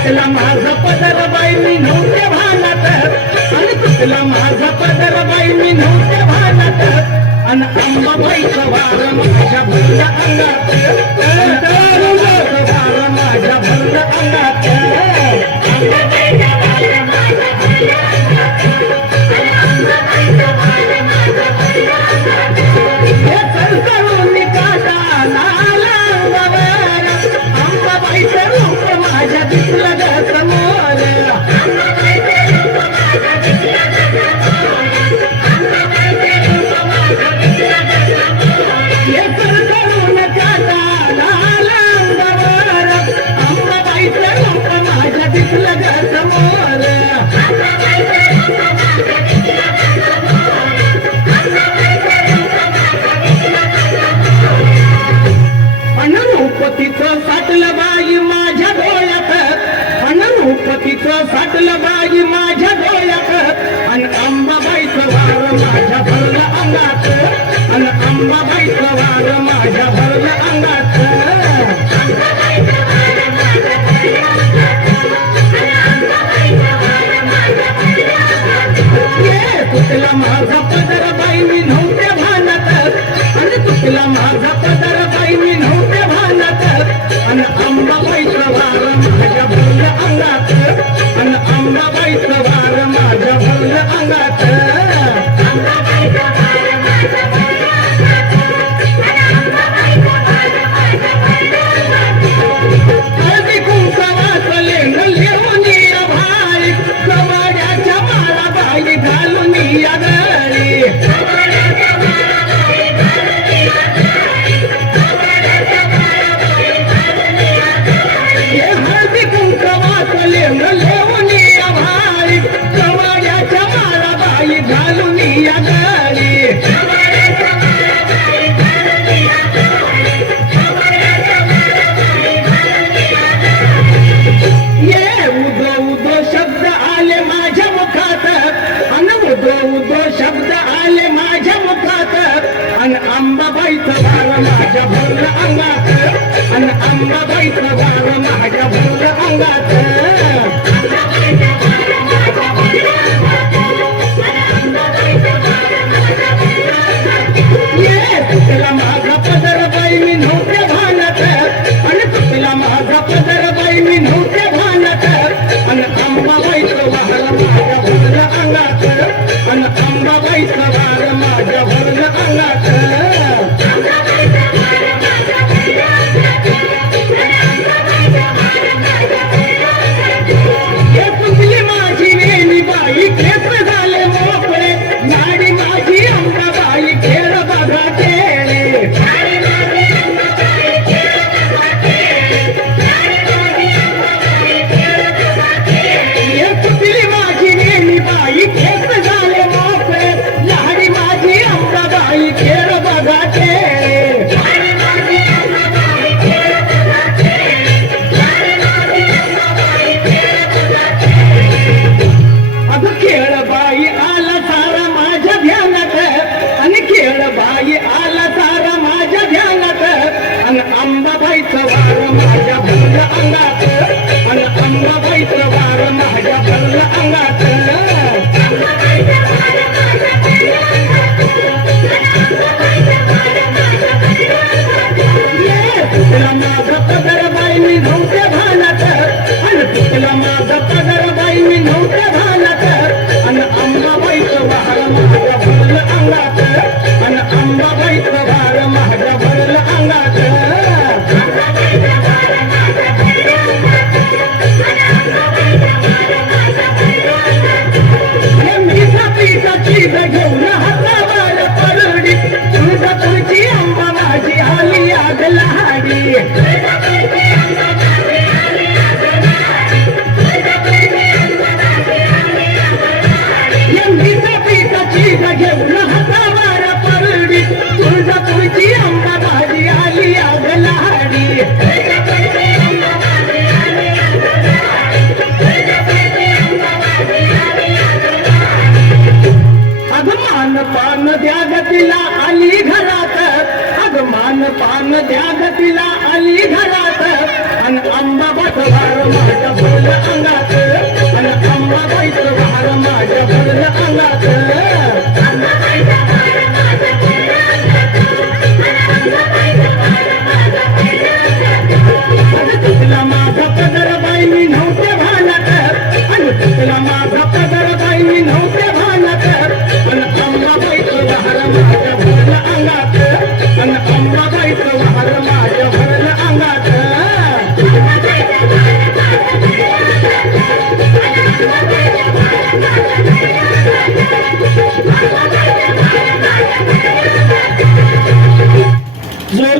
तुला माझा पदर बाई मी नव्हते भानात आणि तुला माझा पदर बाई मी नव्हते भानात आणि अंबाबाईचा वार माझ्या भुला अंगात तिचं साठलं बाई माझ्या डोळ्यात. अन तिचं साठलं बाई माझ्या डोळ्यात. अन अंबाबाईचं वार माझ्या भरलं अंगात. अन अंबाबाईचं वार माझ्या भरलं अंगात. कुठला माझा पदर बाई मी नऊ तो शब्द आले माझ्या मुखात. आणि अंबाबाईचा भार माझ्या भोर अंगात. आणि अंबाबाईचा भार माझ्या भोर अंगात. अंबाबाईचं वार माझ्या भल्ल अंगात. आणि अंबाबाईचं वार माझ्या भल्ल अंगात. तुला माझा पदर बाई मी नव्हत्या भानात. आणि तुला अंबाबाईचं वार माझ्या